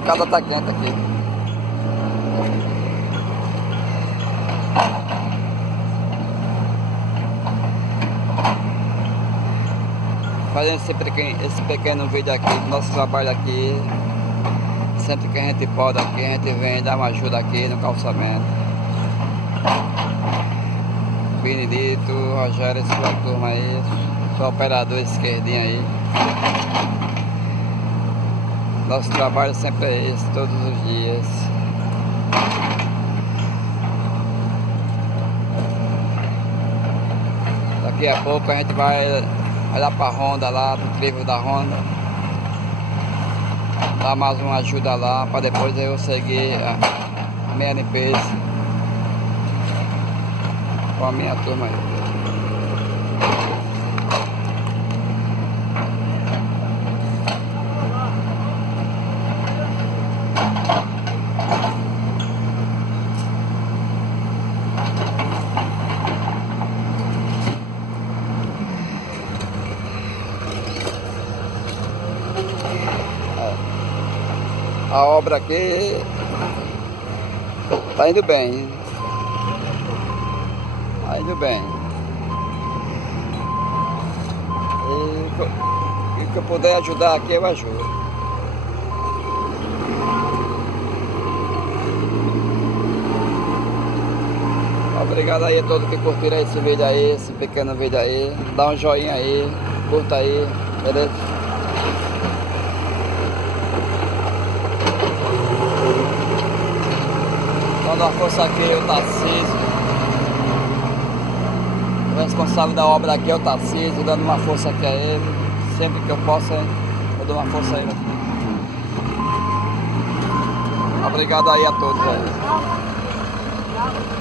bocada tá quente aqui. Fazendo esse pequeno vídeo aqui do nosso trabalho aqui. Sempre que a gente pode aqui, a gente vem dar uma ajuda aqui no calçamento. Benedito, Rogério, sua turma aí, sua operador esquerdinho aí. Nosso trabalho sempre é esse, todos os dias. Daqui a pouco a gente vai lá pra Honda, lá pro trevo da Honda. Dar mais uma ajuda lá, para depois eu seguir a minha limpeza com a minha turma aí. A obra aqui tá indo bem. Tá indo bem. E o que eu puder ajudar aqui, eu ajudo. Obrigado aí a todos que curtiram esse vídeo aí, esse pequeno vídeo aí. Dá um joinha aí, curta aí, beleza? Dando uma força aqui, o Tarcísio. O responsável da obra aqui é o Tarcísio, dando uma força aqui a ele. Sempre que eu posso, eu dou uma força a ele. Obrigado aí a todos aí.